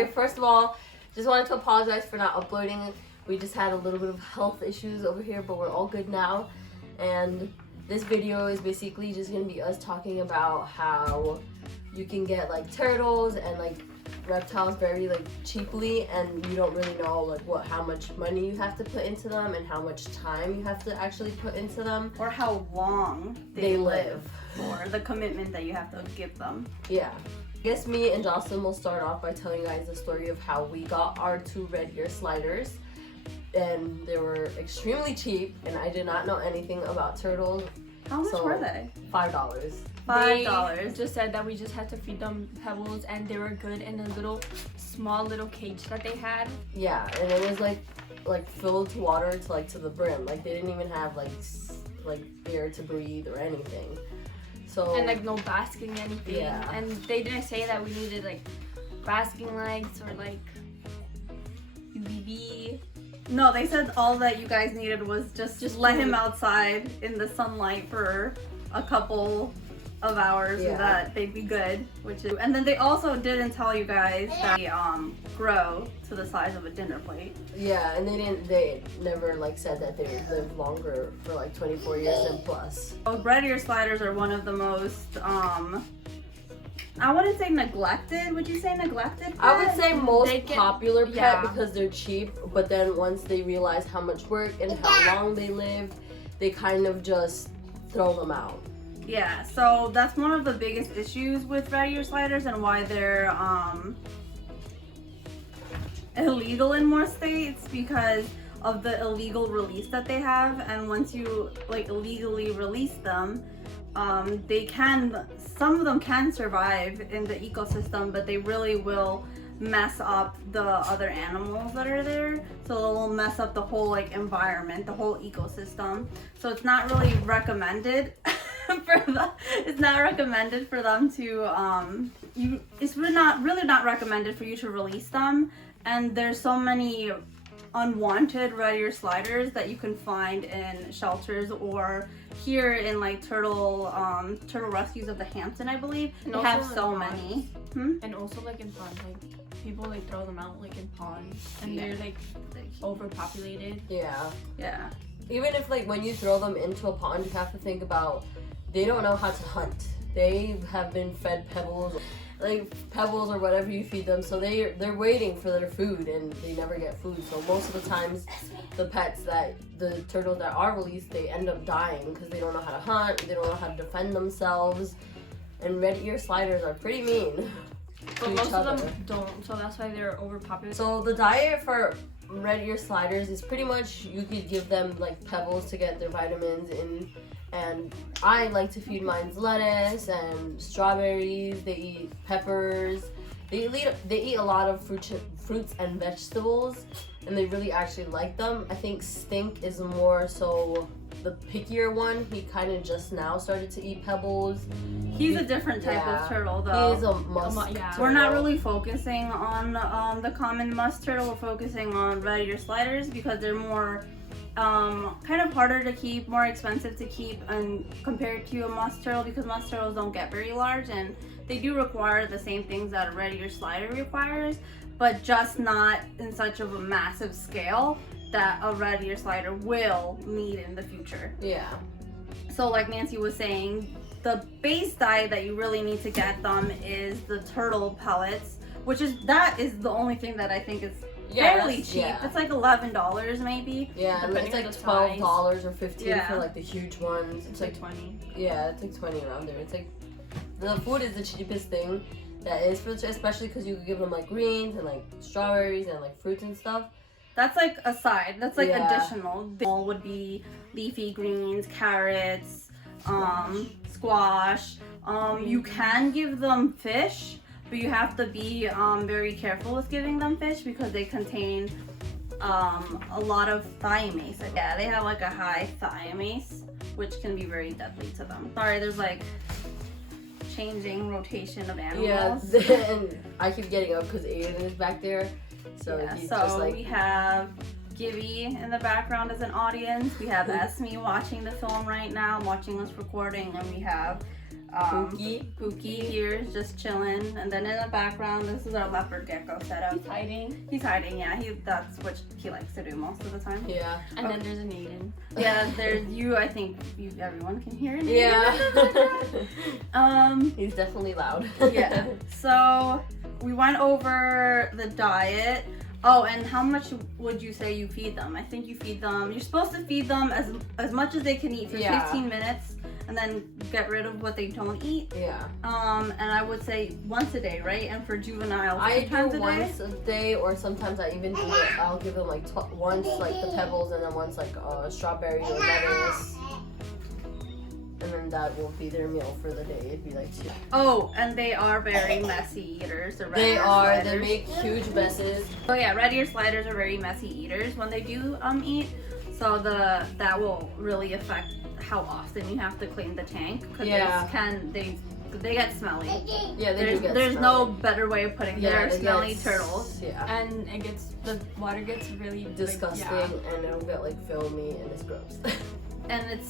Okay, first of all, just wanted to apologize for not uploading it. We just had a little bit of health issues over here, but we're all good now. And this video is basically just gonna be us talking about how you can get like turtles and like reptiles very like cheaply, and you don't really know like how much money you have to put into them and how much time you have to actually put into them, or how long they live, or the commitment that you have to give them. Yeah. I guess me and Jocelyn will start off by telling you guys the story of how we got our 2 red ear sliders. And they were extremely cheap, and I did not know anything about turtles. How much were they? $5. $5. Just said that we just had to feed them pebbles, and they were good in a small little cage that they had. Yeah, and it was like filled to water to the brim. Like they didn't even have like air to breathe or anything. So and like no basking anything. Yeah. And they didn't say that we needed like basking lights or like UVB. No, they said all that you guys needed was just let him outside in the sunlight for a couple of hours, and that they'd be good. And then they also didn't tell you guys that they grow to the size of a dinner plate. Yeah, and they never like said that they would live longer for like 24 years and plus. Red ear sliders are one of the most I wouldn't say neglected. Would you say neglected pet? I would say most popular pet because they're cheap, but then once they realize how much work and how long they live, they kind of just throw them out. Yeah, so that's one of the biggest issues with red ear sliders and why they're illegal in more states, because of the illegal release that they have. And once you like illegally release them, some of them can survive in the ecosystem, but they really will mess up the other animals that are there. So it'll mess up the whole like environment, the whole ecosystem. So it's not really recommended it's not recommended for them to it's really not recommended for you to release them. And there's so many unwanted red ear sliders that you can find in shelters or here in like turtle rescues of the Hampton, I believe. And they have so many. And also like in ponds, like people like throw them out like in ponds, and they're like overpopulated. Yeah. Yeah. Even if like when you throw them into a pond, you have to think about they don't know how to hunt. They have been fed pebbles or whatever you feed them, so they're waiting for their food and they never get food. So most of the times the turtles that are released, they end up dying because they don't know how to hunt, they don't know how to defend themselves, and red ear sliders are pretty mean. But most of them don't, so that's why they're overpopulated. So the diet for red ear sliders is pretty much you could give them like pebbles to get their vitamins in. And I like to feed mine lettuce and strawberries. They eat peppers. They eat a lot of fruits and vegetables, and they really actually like them. I think Stink is more so the pickier one. He kind of just now started to eat pebbles. He's a different type of turtle, though. He is a musk turtle. We're not really focusing on the common musk turtle. We're focusing on red ear sliders because they're more kind of harder to keep, more expensive to keep, and compared to a musk turtle, because musk turtles don't get very large and they do require the same things that a red ear slider requires, but just not in such of a massive scale that a red ear slider will need in the future. Yeah. So like Nancy was saying, the base diet that you really need to get them is the turtle pellets, which is the only thing that I think is fairly cheap. Yeah. It's like $11 maybe. Yeah, and it's like $12 or $15 for like the huge ones. It's like 20. Yeah, it's like 20 around there. It's like the food is the cheapest thing that is for, especially because you could give them like greens and like strawberries and like fruits and stuff. That's like a side. That's like additional. All would be leafy greens, carrots, squash. You can give them fish, but you have to be very careful with giving them fish because they contain a lot of thiamase. Yeah, they have like a high thiamase, which can be very deadly to them. Sorry, there's like changing rotation of animals. Yeah, and I keep getting up because Aiden is back there. So he's just like... we have Gibby in the background as an audience. We have Esme watching the film right now, watching us recording, and we have Pookie here is just chilling, and then in the background, this is our leopard gecko setup. He's hiding. He's hiding, yeah. That's what he likes to do most of the time. Yeah. And then there's an Aiden. Yeah, there's you. I think everyone can hear it. Yeah. Um. He's definitely loud. Yeah. So we went over the diet. Oh, and how much would you say you feed them? I think you feed them. You're supposed to feed them as much as they can eat for 15 minutes, and then get rid of what they don't eat. Yeah. And I would say once a day, right? And for juveniles, I do times a day. once a day, or sometimes I even do it. I'll give them like once like the pebbles, and then once like strawberry or lettuce. And then that will be their meal for the day. It'd be like 2. Oh, and they are very messy eaters. They are. Sliders. They make huge messes. Oh yeah, red ear sliders are very messy eaters when they do eat. So that will really affect how often you have to clean the tank, because they get smelly. Yeah, they do get There's smelly. no better way of putting it. They're smelly turtles. Yeah. And the water gets really disgusting, yeah. and it'll get like filmy, and it's gross. And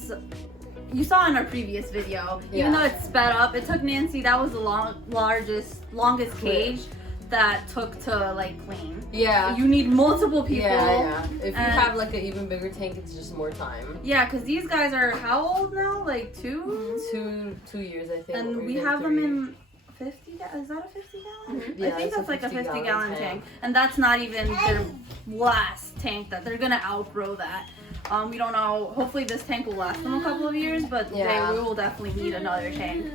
you saw in our previous video, even though it's sped up, it took Nancy, that was the longest cage that took to like clean. Yeah. You need multiple people. Yeah. If you have like an even bigger tank, it's just more time. Yeah, because these guys are how old now? Like 2? 2 years, I think. And we have them in 50 is that a 50 gallon? Yeah, I think that's like a 50 gallon tank. tank. And that's not even their last tank, that they're gonna outgrow that. We don't know, hopefully this tank will last them a couple of years, but we will definitely need another tank.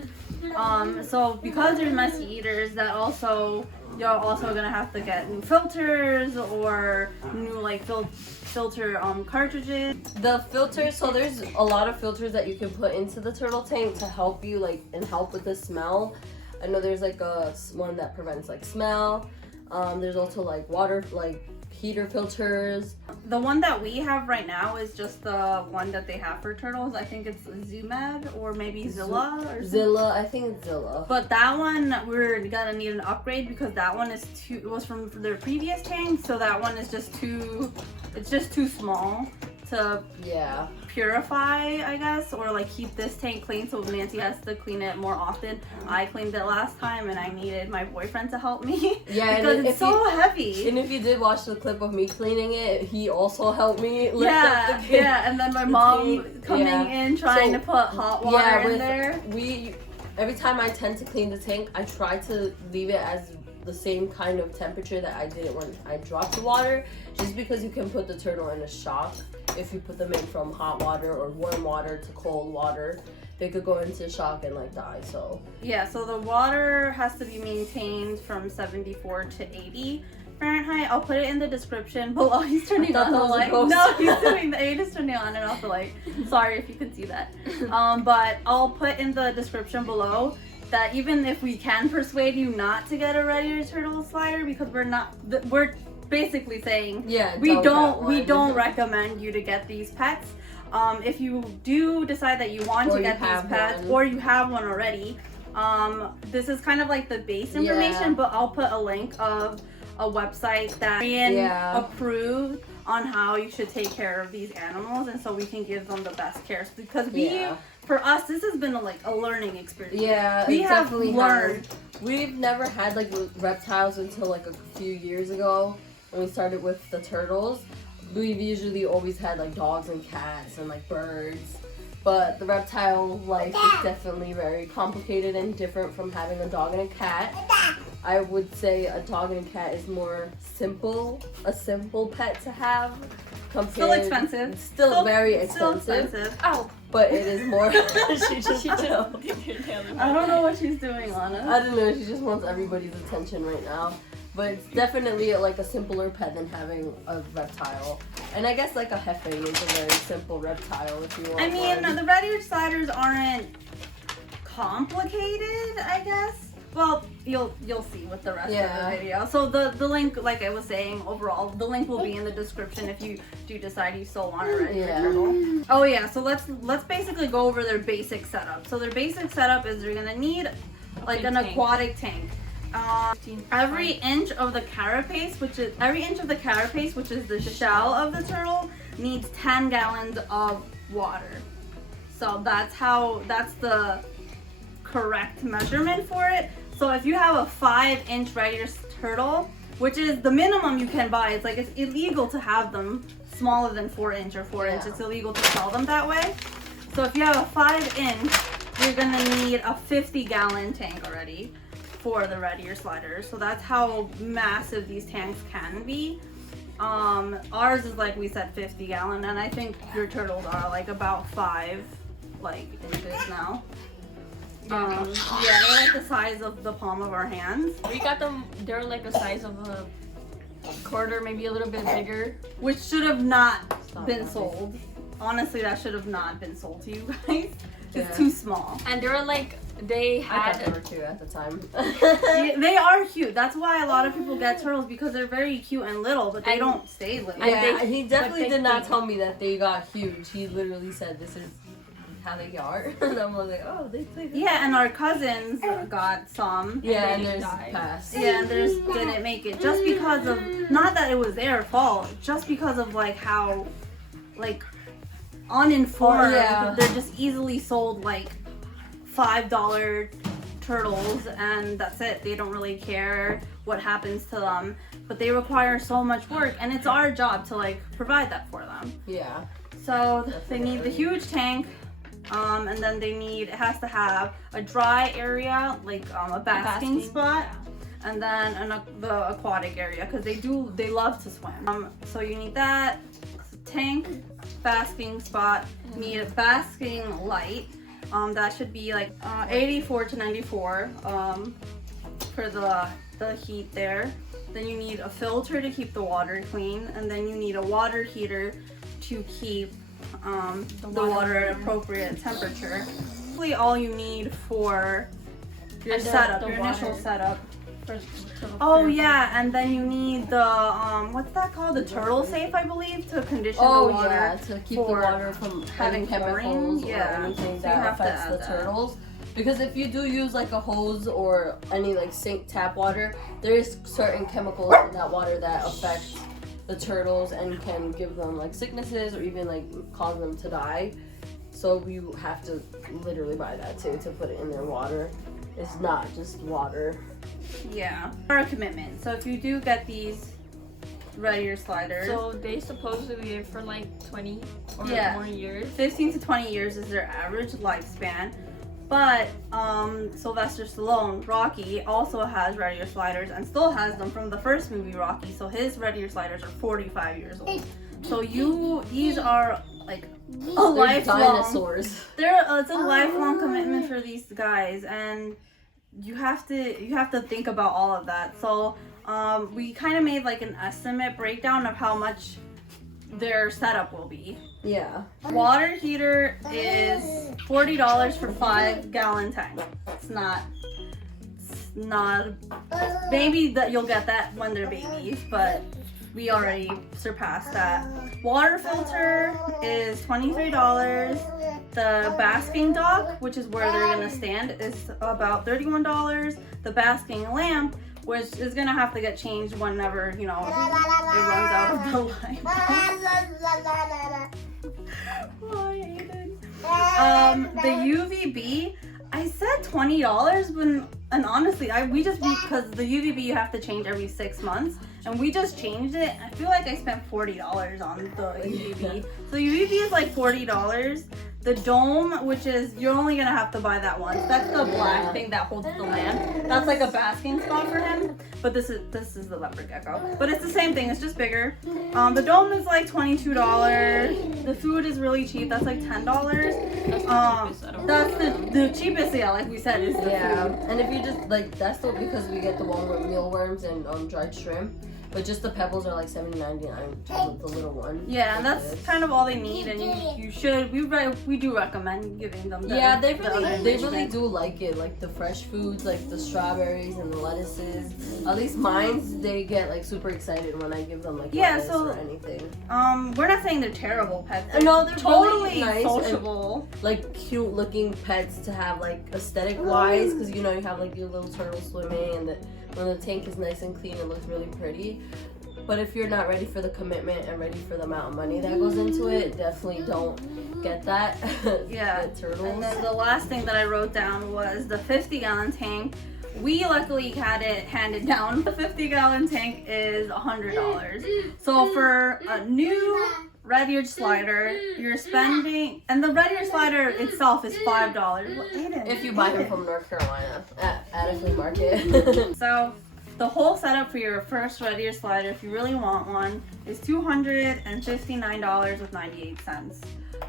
So because they're messy eaters, that also you're also gonna have to get new filters or new like filter cartridges. The filters, so there's a lot of filters that you can put into the turtle tank to help you and help with the smell. I know there's like one that prevents like smell. There's also like water heater filters. The one that we have right now is just the one that they have for turtles. I think it's Zumab or maybe Zilla or Zilla, I think it's Zilla. But that one we're gonna need an upgrade, because that one is it was from their previous tank, so that one is just too small to purify, I guess, or like keep this tank clean. So Nancy has to clean it more often. I cleaned it last time, and I needed my boyfriend to help me. Yeah, because it's so heavy. And if you did watch the clip of me cleaning it, he also helped me lift up the and then my mom coming in trying to put hot water in there. Every time I tend to clean the tank, I try to leave it as the same kind of temperature that I did when I dropped the water, just because you can put the turtle in a shock if you put them in from hot water or warm water to cold water. They could go into shock and like die. So so the water has to be maintained from 74 to 80 Fahrenheit. I'll put it in the description below. He's turning on the light. No, he's doing the Aid is turning on and off the light. Sorry if you can see that. But I'll put in the description below that even if we can persuade you not to get a red ear turtle slider, because we're basically saying we don't recommend you to get these pets. If you do decide that you want to get these pets, or you have one already, this is kind of like the base information, but I'll put a link of a website that approved on how you should take care of these animals, and so we can give them the best care, because for us, this has been a learning experience. Yeah, we have learned. We've never had like reptiles until like a few years ago when we started with the turtles. We've usually always had like dogs and cats and like birds, but the reptile life is definitely very complicated and different from having a dog and a cat. I would say a dog and a cat is more a simple pet to have. Still expensive. Still very expensive. Still expensive. Ow. But it is more. she just I don't know what she's doing, Lana. I don't know. She just wants everybody's attention right now. But it's definitely like a simpler pet than having a reptile. And I guess like a Hefe is a very simple reptile if you want. I mean, the red ear sliders aren't complicated, I guess. Well, you'll see with the rest of the video. So the link, like I was saying, overall, the link will be in the description if you do decide you still want a red ear turtle. Oh yeah, so let's basically go over their basic setup. So their basic setup is they're gonna need like an aquatic tank. Every inch of the carapace, which is the shell of the turtle, needs 10 gallons of water. So that's the correct measurement for it. So if you have a 5-inch red ear turtle, which is the minimum you can buy, it's illegal to have them smaller than 4-inch or 4-inch. It's illegal to sell them that way. So if you have a 5-inch, you're gonna need a 50-gallon tank already for the red ear sliders. So that's how massive these tanks can be. Ours is like we said 50-gallon, and I think your turtles are like about 5 inches now. Yeah, they're like the size of the palm of our hands. We got them, they're like the size of a quarter, maybe a little bit bigger. Which should have not been sold. Honestly, that should have not been sold to you guys. It's too small. And they were like, they I thought had. they were cute at the time. Yeah, they are cute. That's why a lot of people get turtles, because they're very cute and little, but they don't stay little. Yeah, he definitely they did not think- tell me that they got huge. He literally said this is how they are. And I'm like, oh, they think. Yeah, and our cousins got some. Yeah, and they there's died. past. Yeah, and theirs didn't make it just because of, not that it was their fault, just because of like how uninformed. They're just easily sold like $5 turtles, and that's it. They don't really care what happens to them, but they require so much work, and it's our job to like provide that for them. Yeah. So they need the huge tank, and then it has to have a dry area, like a basking spot, and then the aquatic area, because they love to swim. So you need that tank, basking spot, you need a basking light. That should be like 84 to 94 for the heat there. Then you need a filter to keep the water clean, and then you need a water heater to keep the water at appropriate temperature. Really all you need for your setup, your initial setup. Oh yeah, and then you need the what's that called? The turtle safe, I believe, to condition the water. Yeah, to keep the water from having having chemicals or anything So you that have to affects add the that. turtles. Because if you do use like a hose or any like sink tap water, there is certain chemicals in that water that affect the turtles and can give them like sicknesses or even like cause them to die. So you have to literally buy that too to put it in their water. It's not just water. Yeah, our commitment. So if you do get these red ear sliders, So they supposedly live for like 20 or more years. 15 to 20 years is their average lifespan. But Sylvester Stallone, Rocky, also has red ear sliders and still has them from the first movie, Rocky. So his red ear sliders are 45 years old. So these are like a They're lifelong. dinosaurs. It's a lifelong commitment for these guys, and you have to think about all of that. So we kind of made like an estimate breakdown of how much their setup will be. Yeah. Water heater is $40 for 5-gallon tank. It's not maybe that you'll get that when they're babies, but we already surpassed that. Water filter is $23. The basking dock, which is where they're gonna stand, is about $31. The basking lamp, which is gonna have to get changed whenever, it runs out of the light. The UVB, I said $20, and honestly, because the UVB you have to change every 6 months, and we just changed it. I feel like I spent $40 on the UVB. So UVB is like $40. The dome, which is, you're only gonna have to buy that once. That's the black thing that holds the lamp. That's like a basking spot for him. But this is the leopard gecko. But it's the same thing, it's just bigger. The dome is like $22. The food is really cheap, that's like $10. That's the cheapest, yeah, like we said, is the food. And if you just that's because we get the one with mealworms and dried shrimp. But just the pebbles are like $7.99, the little one. Yeah, and that's kind of all they need, and you should. We do recommend giving them. They really do like it, like the fresh foods, like the strawberries and the lettuces. At least mine, they get like super excited when I give them like lettuce or anything. We're not saying they're terrible pets. No, they're totally really nice sociable. And, like cute looking pets to have like aesthetic wise, because you have like your little turtle swimming and when the tank is nice and clean, it looks really pretty. But if you're not ready for the commitment and ready for the amount of money that goes into it, definitely don't get that. Yeah. The turtles. And then the last thing that I wrote down was the 50-gallon tank. We luckily had it handed down. The 50-gallon tank is $100. So for a new red eared slider, you're spending, and the red eared slider itself is $5. Well, Aiden, If you buy them from North Carolina at a flea market. So the whole setup for your first red ear slider, if you really want one, is $259.98.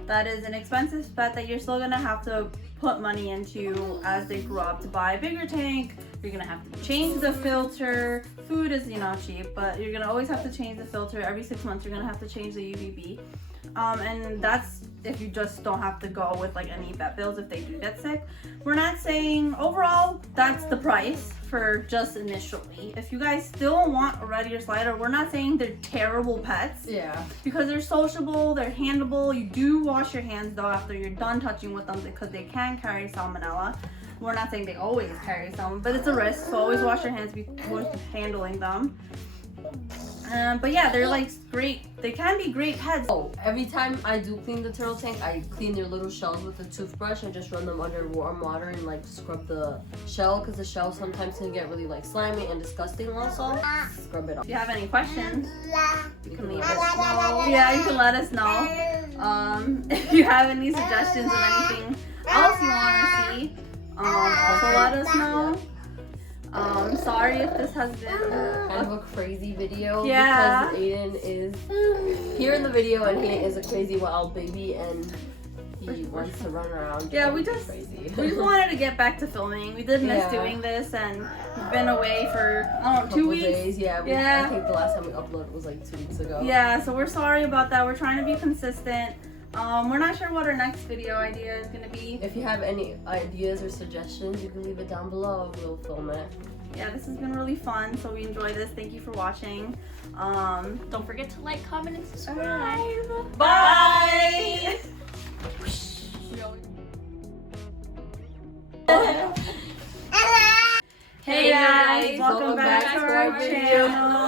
That is an expensive pet that you're still gonna have to put money into as they grow up. To buy a bigger tank, you're gonna have to change the filter. Food is not cheap, but you're gonna always have to change the filter. Every 6 months you're gonna have to change the UVB. And that's if you just don't have to go with like any vet bills if they do get sick. We're not saying overall that's the price for just initially. If you guys still want a red ear slider, we're not saying they're terrible pets. Yeah. Because they're sociable, they're handleable. You do wash your hands though after you're done touching with them because they can carry salmonella. We're not saying they always carry salmonella, but it's a risk, so always wash your hands before handling them. But yeah, they're like great. They can be great pets. Oh, every time I do clean the turtle tank, I clean their little shells with a toothbrush and just run them under warm water and like scrub the shell, because the shell sometimes can get really like slimy and disgusting also. Scrub it off. If you have any questions, You can can leave leave us it. know. Yeah, you can let us know. If you have any suggestions of anything else you want to see, also let us know. Sorry if this has been Kind of a crazy video. Yeah. Because Aiden is here in the video and he is a crazy wild baby and he wants to run around. Yeah, and we be just crazy. wanted to get back to filming. We did miss Yeah. doing this, and we've been away for I don't know, Couple 2 weeks. days. Yeah, Yeah. I think the last time we uploaded was like 2 weeks ago. Yeah, so we're sorry about that. We're trying to be consistent. We're not sure what our next video idea is gonna be. If you have any ideas or suggestions, you can leave it down below. We'll film it. Yeah, this has been really fun, so we enjoy this. Thank you for watching. Don't forget to like, comment, and subscribe. Bye! Hey guys, welcome back to our channel.